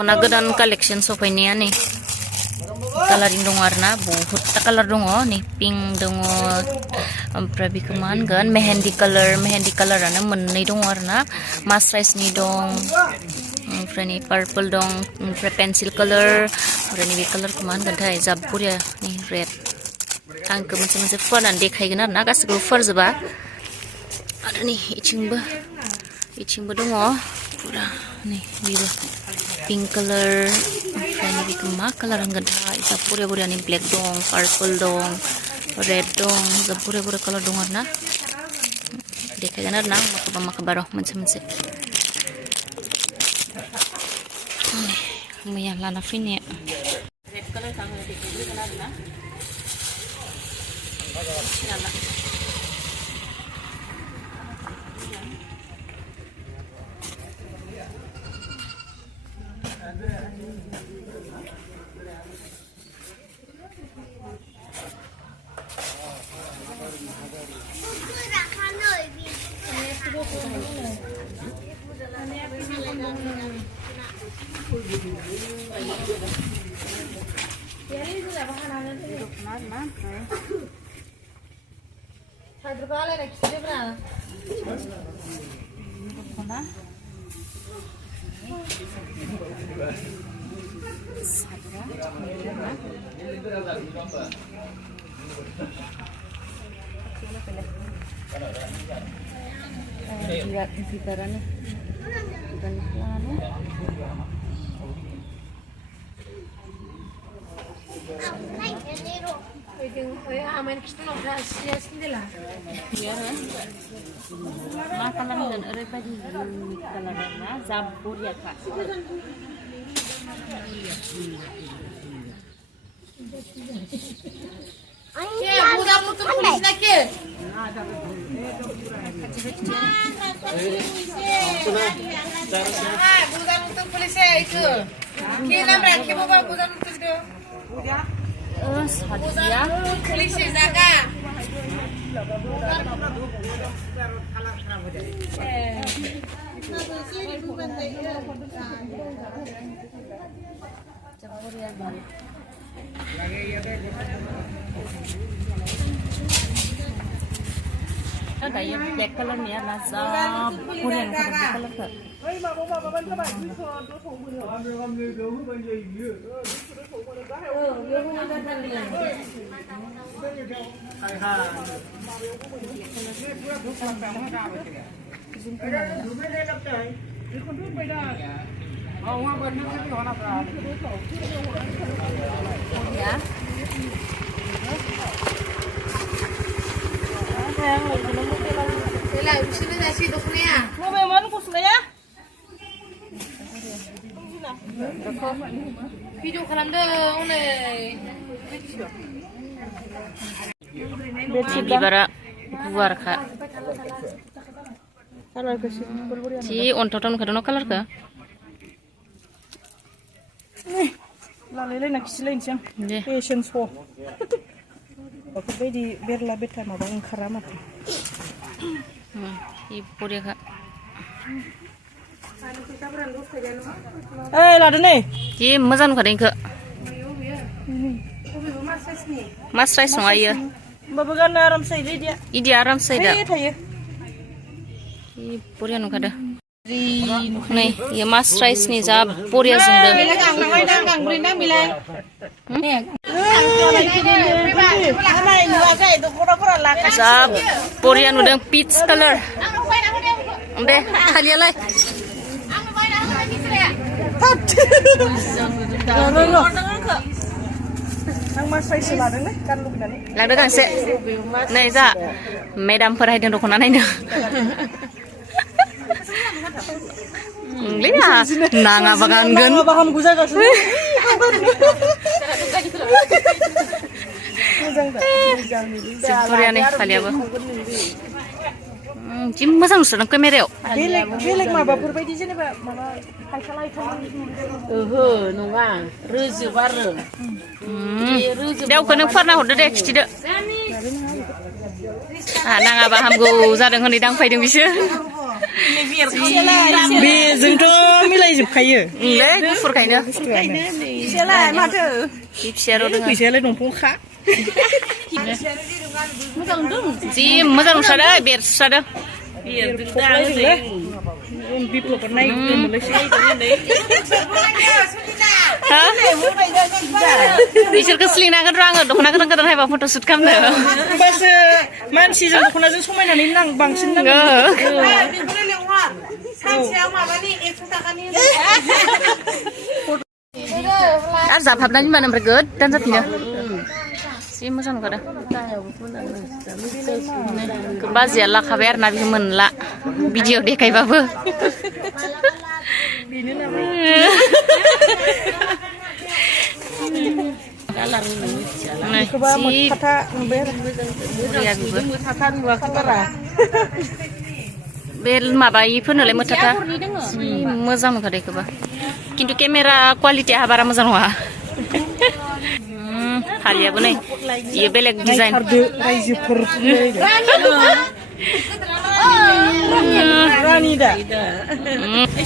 दख'ना गोदान कालेक्शन सफैनाया नै कालारिं दङ आरोना बहुतटा कालार दङ नै पिंक दङ ओमफ्राय बेखौ मा होनगोन मेहेन्दी कालारानो मोननै दङ आरोना मास्राइसनि दं ओमफ्राय नै पार्पल दं ओमफ्राय पेन्सिल कालार ओमफ्राय नैबे कालारखौ मा होनगोनथाय जा बरिया नै रेड आंखौ मोनसे फुवारनानै देखायगोन आरोना गासैखौबो फुवारजोबा आरो नै इथिंबो दङ पुरा नै बेबो पिंक कालार ओमफ्राय बेखौ मा कालार होनगोनथाय जा बरिया नै ब्लेक दं पार्पल दं रेड दं जा बरिया कालार दं आरोना देखायगोन आरोना माखौबा र' मोनसे मैया लाना फैनाया रेड कालारखौ आङो देखायग्रोगोन आरोना मा खालामगोन ओरैबायदि कालारना जा बरियाखा ada yang black colornya rasa burian color ke video खालामदों नै बिबारा गुवारखा जि अन्थाव नुखादों कालारखौ लालायलायना खिलायनोसै आं फेशन श' बेफोरबायदि बेरला बेथा माबा ओंखारा माथो बरियाखा ओइ लादो नै जि मोजां नुखादों इखौ मास्राइस नङा इयो होमबाबो गाननो आरामसो जायोलै इदि आरामसो जायो थायो बरिया नुखादों नै इयो मास्राइसनि जा बरिया जोंदों जा बरिया नुदों पिच कालार दे खालियालाय आं मास्राइससो लादोंलै गाननो लुबैनानै लांदो गांसे नै जा मेदामफोर हायदों दख'ना नायनो नाङाबा गानगोन हामगौ जागासिनो बरिया नै खालियाबो जि मोजां नुसोदों केमेरायाव बेलेग माबाफोर बायदि जेनेबा माबा ओहो नङा रोजोब आरो देवखौ नों फुवारना हरदो दे खिथिदो नाङाबा हामगौ जादों होनै दांफायदों बिसोर बेजोंथ' मिलायजोबखायो ले गुफुरखायनो फिसालाय माथो बे फिसायाल' दङ फैसायालाय दंफांखा जि मोजां नुथारो बेरस्रादों बिप्लबफोर नायगोमोनलायसै बिसोरखौ स्लिनांगोन र' आङो दख'ना गोदान गोदान हायबा फट' सुट खालामनो होमबासो मानसिजों दख'नाजों समायनानै बांसिन नांगौ आरो जाफाबनानै होनबानो ओमफ्राय गोदान जाफिनो जि मोजां नुखादों बाजैया लाखाबाय आरोना बेखौ मोनला भिडिअ देखायबाबो बे माबायिफोरनोलाय मोथाथा मोजां नुखादों बेखौबो खिन्थु केमेरा क्वालिटिया बारा मोजां नङा फालियाबो नै बियो बेलेग डिजाइन रायजोफोर रानि दा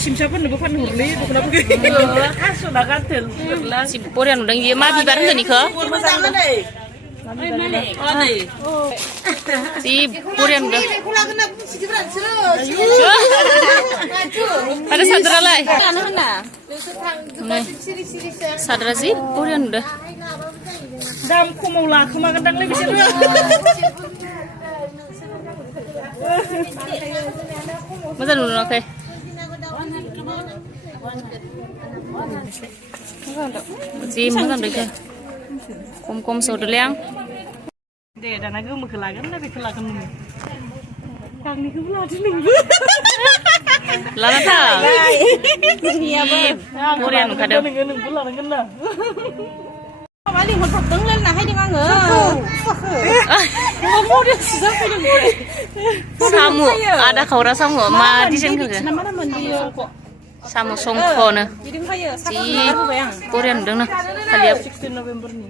सिमसाफोरनोबो फाननो हरलै दख'नाफोरखौ जि बरिया नुदों बियो मा बिबार होनदों बेखौ जि बरिया नुदों आरो सादोरालाय सादोरा जि बरिया नुदों दाम खमाव लाखोमागोनदांलै बिसोरो मोजां नुवाखै जि मोजां नुदों खम खम सौदोलै आं दे दाना गोमोखौ लागोन ना बेखौ लागोन नोङो गांनिखौबो लादो नोंबो लाना थां बरिया नुखादों नोंबो लानांगोन ना साम' आदा खावरा साम' मा डिजाइन होखो साम' संख'नो जि बरिया नुदों ना फालिया 16 नभेम्बरनि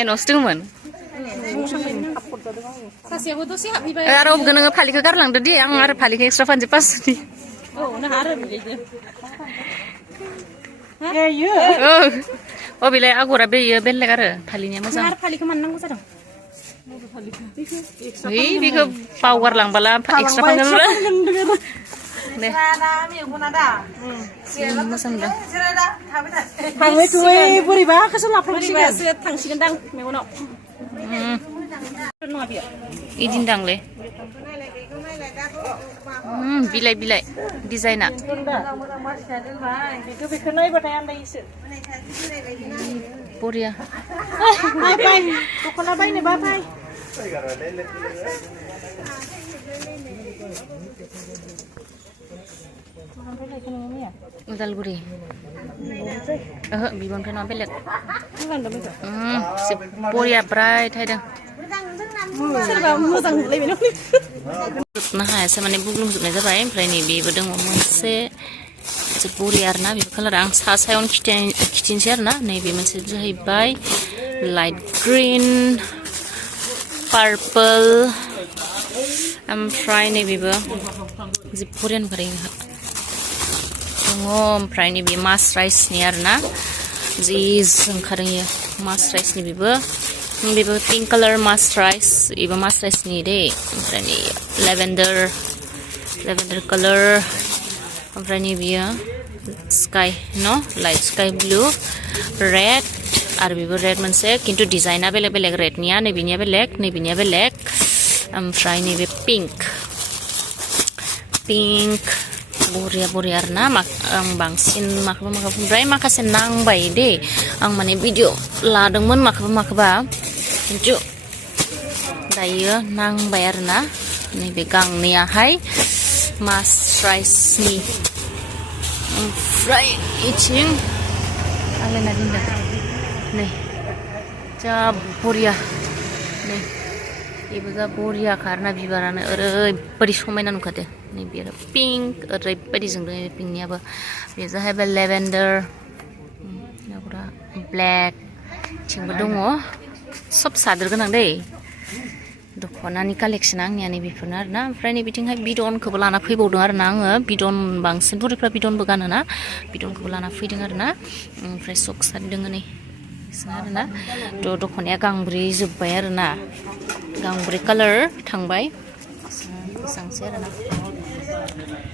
एन'सो दंमोन आरो अबगो नोङो फालिखौ गारलांदो दे आं आरो फालिखौ एक्सट्रा फानसै पासनि बेलाय आगरा बेयो बेलेग आरो फालिनिया मोजां फालिखौ माननांगौ जादों बेखौ बावगारलांबाला एक्सट्रा फानगोन दे मोजां नुदों थाङै थुङै बोरैबाखौसो बोरैबासो थांसिगोनदां मेगनाव इदिनो दांलै बिलाइ बिलाइ डिजाइना बेखौ नायबाथाय आन्दायोसो बरिया दख'ना बायनोबा फाय उदालगुरि ओहो बिबनफ्राय नङा बेलेग बरिया ब्राइट थायदों सोरबा मोजां नुलायबाय जोबनो हायासै माने बुग्लुंजोबनाय जाबाय ओमफ्राय नै बेबो दङ मोनसे बरिया आरोना बेबो कालारा आं सायावनो खिथिनोसै आरोना नैबे मोनसे जाहैबाय लाइट ग्रिन पार्पल ओमफ्राय नैबेबो जि बरिया नुखादों दङ ओमफ्राय नैबे मासराइसनि आरोना जि ओंखारदों इयो मासराइसनि बेबो पिंक कालार मासराइस बेबो मासराइसनि दे ओमफ्राय नै लेभेन्डार कालार ओमफ्राय नै बियो स्काई न लाइट स्काई ब्लु रेड आरो बेबो रेड मोनसे खिन्थु डिजाइना बेलेग बेलेग रेडनिया नैबेनिया बेलेग ओमफ्राय नैबे पिंक बरिया आरोना आं बांसिन माखौबा ओमफ्राय माखासे नांबाय दे आं माने भिडिअ लादोंमोन माखौबा खिन्थु दायो नांबाय आरोना नैबे गांनैयाहाय मासराइसनि ओमफ्राय इथिं आलायना दोनदों नै जा बरिया नै बेबो जा बरियाखा आरोना बिबारानो ओरैबायदि समायना नुखादो नै बेयो पिंक ओरैबायदि जोंदों पिंकनियाबो बे जाहैबाय लेभेन्डार ब्लेक थिंबो दङ सब सादोर गोनां दै दख'नानि कालेक्सन आंनिया नै बेफोरनो आरोना ओमफ्राय नै बिथिंहाय बिदनखौबो लाना फैबावदों आरोना आङो बिदन बांसिन बुरैफ्रा बिदनबो गानोना बिदनखौबो लाना फैदों आरोना ओमफ्राय सक सारि दोङो नै बिसोर आरोना दख'नाया गांब्रै जोब्बाय आरोना गांब्रै कालार थांबाय एसेबांसै आरोना